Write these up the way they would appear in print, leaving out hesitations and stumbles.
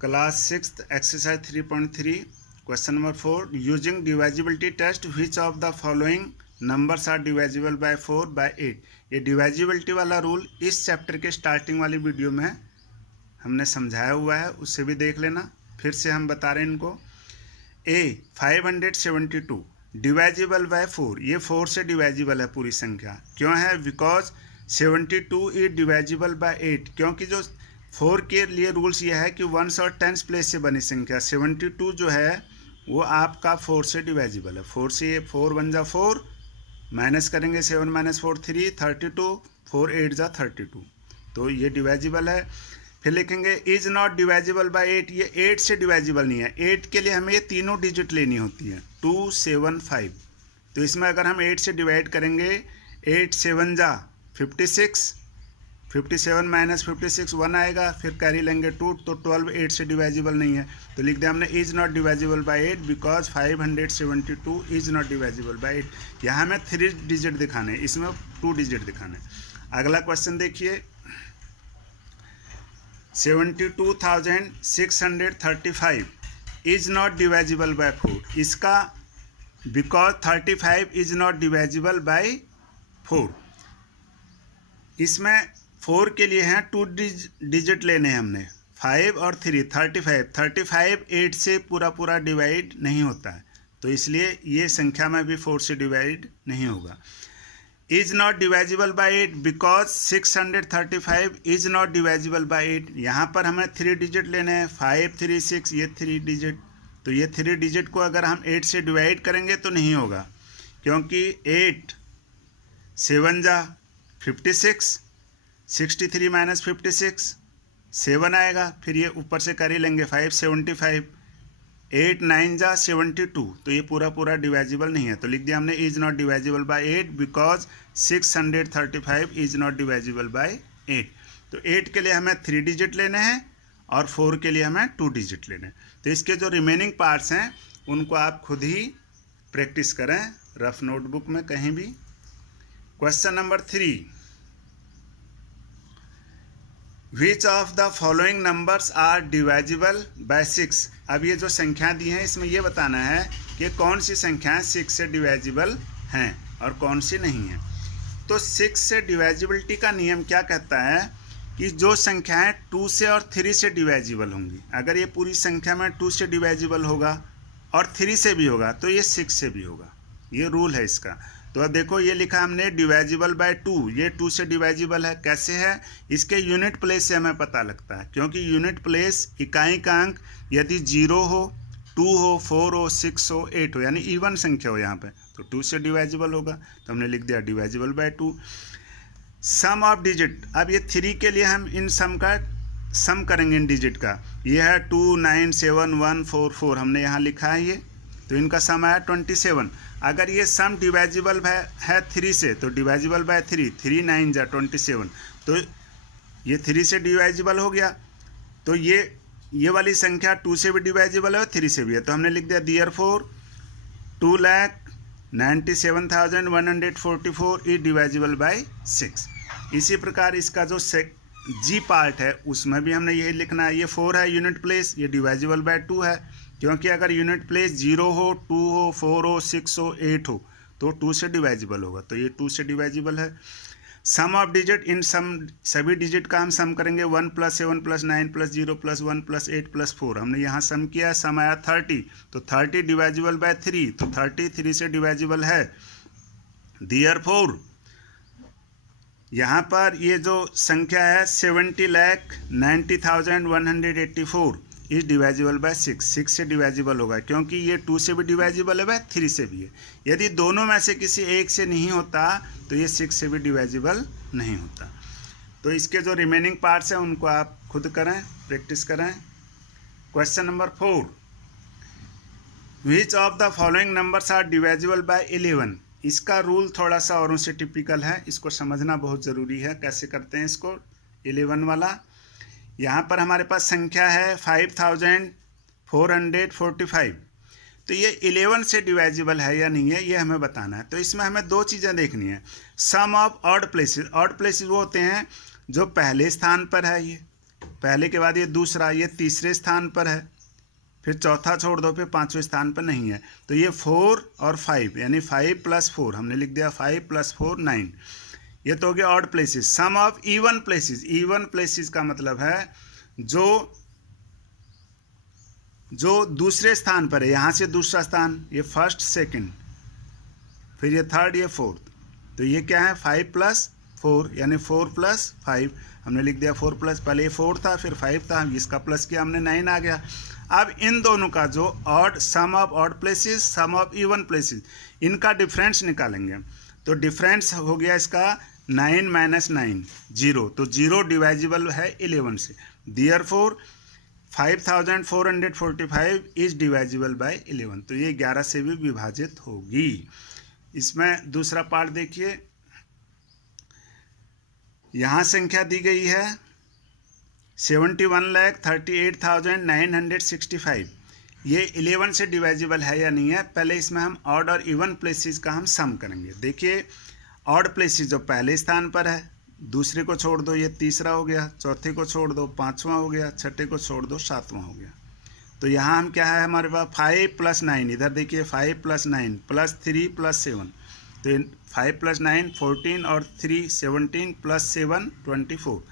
Class 6 exercise 3.3 question number 4 using divisibility test which of the following numbers are divisible by 4 by 8। ये डिवाइजिबिलिटी वाला rule इस chapter के starting वाली video में हमने समझाया हुआ है, उससे भी देख लेना। फिर से हम बता रहे हैं इनको। ए 572 डिवाइजिबल बाय 4, ये 4 से डिवाइजिबल है पूरी संख्या। क्यों है? बिकॉज 72 इज डिवाइजिबल बाय 8, क्योंकि जो 4 के लिए रूल्स ये है कि वंस और टेंस प्लेस से बनी संख्या 72 जो है वो आपका 4 से डिवाइजिबल है। 4 से 4 1 जा 4, माइनस करेंगे 7 माइनस 4 3 32, 4 8 जा 32, तो ये डिवाइजिबल है। फिर लिखेंगे इज नॉट डिवाइजिबल बाय 8, ये 8 से डिवाइजिबल नहीं है। 8 के लिए हमें ये तीनों डिजिट लेनी होती है 2 7 5, तो इसमें अगर हम 8 से डिवाइड करेंगे 8 7 जा 56, 57 माइनस 56 1 आएगा, फिर कैरी लेंगे 2, तो 12 8 से डिवाइजिबल नहीं है। तो लिख दिया हमने is not divisible by 8 because 572 is not divisible by 8। यहाँ हमें 3 डिजिट दिखाने, इसमें 2 डिजिट दिखाने। अगला क्वेश्चन देखिए 72,635 इज नॉट डिवाइजिबल बाय 4। इसका because 35 is not divisible by 4, इसमें 4 के लिए हैं 2 डिजिट लेने हैं हमने, 5 और 3 35 8 से पूरा डिवाइड नहीं होता है, तो इसलिए ये संख्या में भी 4 से डिवाइड नहीं होगा। Is not divisible by 8 because 635 is not divisible by 8। यहाँ पर हमें 3 डिजिट लेने हैं, 5 3 6, ये 3 डिजिट, तो ये 3 डिजिट को अगर हम 8 से डिवाइड करेंगे तो नहीं होगा, क्योंकि 8 7 जा 56, 63 माइनस 56 7 आएगा, फिर ये ऊपर से कर ही लेंगे 5 75, 8 9 जा 72, तो ये पूरा डिवाइजिबल नहीं है। तो लिख दिया हमने is not divisible by 8 because 635 is not divisible by 8। तो 8 के लिए हमें 3 डिजिट लेने हैं और 4 के लिए हमें 2 डिजिट लेने हैं। तो इसके जो रिमेनिंग पार्ट्स हैं उनको आप खुद ही प्रैक्टिस करें रफ नोटबुक में कहीं भी। Question number 3 which of the following numbers are divisible by 6। अब ये जो संख्या दी हैं इसमें ये बताना है कि कौन सी संख्याएं 6 से डिवाइजिबल हैं और कौन सी नहीं हैं। तो 6 से डिवाइजिबिलिटी का नियम क्या कहता है कि जो संख्याएं 2 से और 3 से डिवाइजिबल होंगी, अगर ये पूरी संख्या में 2 से डिवाइजिबल होगा और 3 से भी होगा तो ये 6 से भी होगा, ये रूल है इसका। तो अब देखो ये लिखा हमने डिवाइजिबल बाय 2, ये 2 से डिवाइजिबल है। कैसे है? इसके यूनिट प्लेस से हमें पता लगता है, क्योंकि यूनिट प्लेस इकाई का अंक यदि 0 हो 2 हो 4 हो 6 हो 8 हो, यानी इवन संख्या हो यहाँ पे, तो 2 से डिवाइजिबल होगा, तो हमने लिख दिया डिवाइजिबल बाय 2। सम ऑफ डिजिट, अब ये 3 के लिए हम इन सम का सम करेंगे इन डिजिट का। ये है 2 9 7 1 4 4, हमने यहाँ लिखा है ये, तो इनका सम आया 27। अगर ये सम डिवाइजिबल है 3 से तो डिवाइजिबल बाय 3, 3 9 जा 27, तो ये 3 से डिवाइजिबल हो गया। तो ये वाली संख्या 2 से भी डिवाइजिबल है और 3 से भी है, तो हमने लिख दिया देयरफॉर 2,97,144 इज डिवाइजिबल बाय 6। इसी प्रकार इसका जो जी पार्ट है उसमें भी हमने यही लिखना है। ये 4 है यूनिट प्लेस, ये डिवाइजिबल बाय 2 है, क्योंकि अगर यूनिट प्लेस 0 हो 2 हो 4 हो 6 हो 8 हो तो 2 से डिवाइजिबल होगा, तो ये 2 से डिवाइजिबल है। सम ऑफ डिजिट, इन सभी डिजिट का हम सम करेंगे 1 + 7 + 9 + 0 + 1 + 8 + 4, हमने यहाँ सम किया, सम आया 30, तो 30 डिवाइजिबल बाय 3, तो 30 3 से डिवाइजिबल है। देयरफॉर यहाँ पर ये जो संख्या है 70,90,184 इज डिवाइजिबल बाय 6, 6 से डिवाइजिबल होगा, क्योंकि ये 2 से भी डिवाइजिबल है बाय 3 से भी है। यदि दोनों में से किसी एक से नहीं होता तो ये 6 से भी डिवाइजिबल नहीं होता। तो इसके जो रिमेनिंग पार्ट्स हैं उनको आप खुद करें, प्रैक्टिस करें। Question number 4 which of the following numbers are divisible by 11। इसका रूल थोड़ा सा औरों से टिपिकल है, इसको समझना बहुत ज़रूरी है। कैसे करते हैं इसको? 11 वाला, यहाँ पर हमारे पास संख्या है 5,445, तो ये 11 से डिवाइजिबल है या नहीं है ये हमें बताना है। तो इसमें हमें 2 चीज़ें देखनी है। Sum of odd places, odd places वो होते हैं जो पहले स्थान पर है, ये पहले के बाद ये दूसरा, ये तीसरे स्थान पर है, फिर चौथा छोड़ दो, फिर पाँचवें स्थान पर नहीं है। तो ये 4 और 5 यानी 5 + 4 हमने लिख दिया 5 + 4 9। ये तो हो गया odd places. Sum of even places, even places का मतलब है जो दूसरे स्थान पर है, यहाँ से दूसरा स्थान, ये फर्स्ट सेकंड, फिर ये थर्ड, ये फोर्थ। तो ये क्या है 5 + 4 यानी 4 + 5 हमने लिख दिया 4 प्लस, पहले 4 था फिर 5 था, इसका प्लस किया हमने 9 आ गया। अब इन दोनों का जो odd sum of odd places, sum of even places, इनका डिफरेंस निकालेंगे। तो डिफरेंस हो गया इसका 9 - 9 0, तो 0 डिवाइजिबल है 11 से। देयरफॉर 5445 इज डिवाइजिबल बाय 11, तो ये 11 से भी विभाजित होगी। इसमें दूसरा पार्ट देखिए, यहाँ संख्या दी गई है 71,38,965। ये 11 से डिवाइजिबल है या नहीं है, पहले इसमें हम ऑड और इवन प्लेसेस का हम सम करेंगे। देखिए ऑड प्लेसेस जो पहले स्थान पर है, दूसरे को छोड़ दो ये तीसरा हो गया, चौथे को छोड़ दो पाँचवां हो गया, छठे को छोड़ दो सातवां हो गया। तो यहाँ हम क्या है हमारे पास 5 + 9, इधर देखिए 5 + 9 + 3 + 7, तो 5 + 9 14 और 3 17 + 7 24।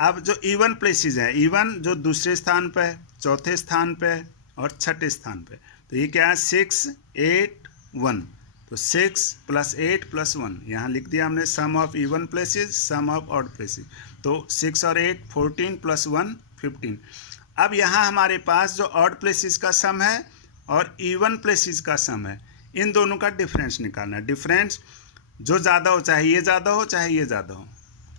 अब जो इवन प्लेसेस हैं, इवन जो दूसरे स्थान पे, चौथे स्थान पे और छठे स्थान पे, तो ये क्या है 6 8 1, तो 6 + 8 + 1 यहाँ लिख दिया हमने। Sum of even places, sum of odd places, तो 6 और 8 14 + 1 15। अब यहाँ हमारे पास जो ऑड प्लेसेस का सम है और इवन प्लेसेस का सम है, इन दोनों का डिफरेंस निकालना है। डिफरेंस जो ज़्यादा हो, चाहे ये ज़्यादा हो चाहे ये ज़्यादा हो,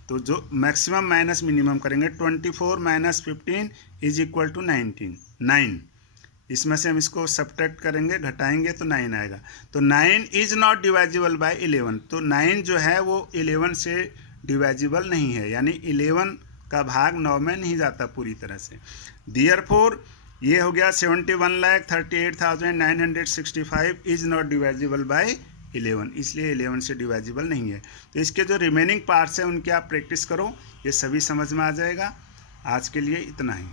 तो जो मैक्सिमम माइनस मिनिमम करेंगे 24 - 15 इज इक्वल टू 19 9। इसमें से हम इसको सब्ट्रैक्ट करेंगे, घटाएंगे तो 9 आएगा। तो 9 इज नॉट डिवाइजिबल बाय 11, तो 9 जो है वो 11 से डिवाइजिबल नहीं है, यानी 11 का भाग 9 में नहीं जाता पूरी तरह से। देयरफॉर ये हो गया 71,38,965 इज नॉट डिवाइजिबल बाय 11, इसलिए 11 से डिवाइजिबल नहीं है। तो इसके जो रिमेनिंग पार्ट्स हैं उनकी आप प्रैक्टिस करो, ये सभी समझ में आ जाएगा। आज के लिए इतना ही।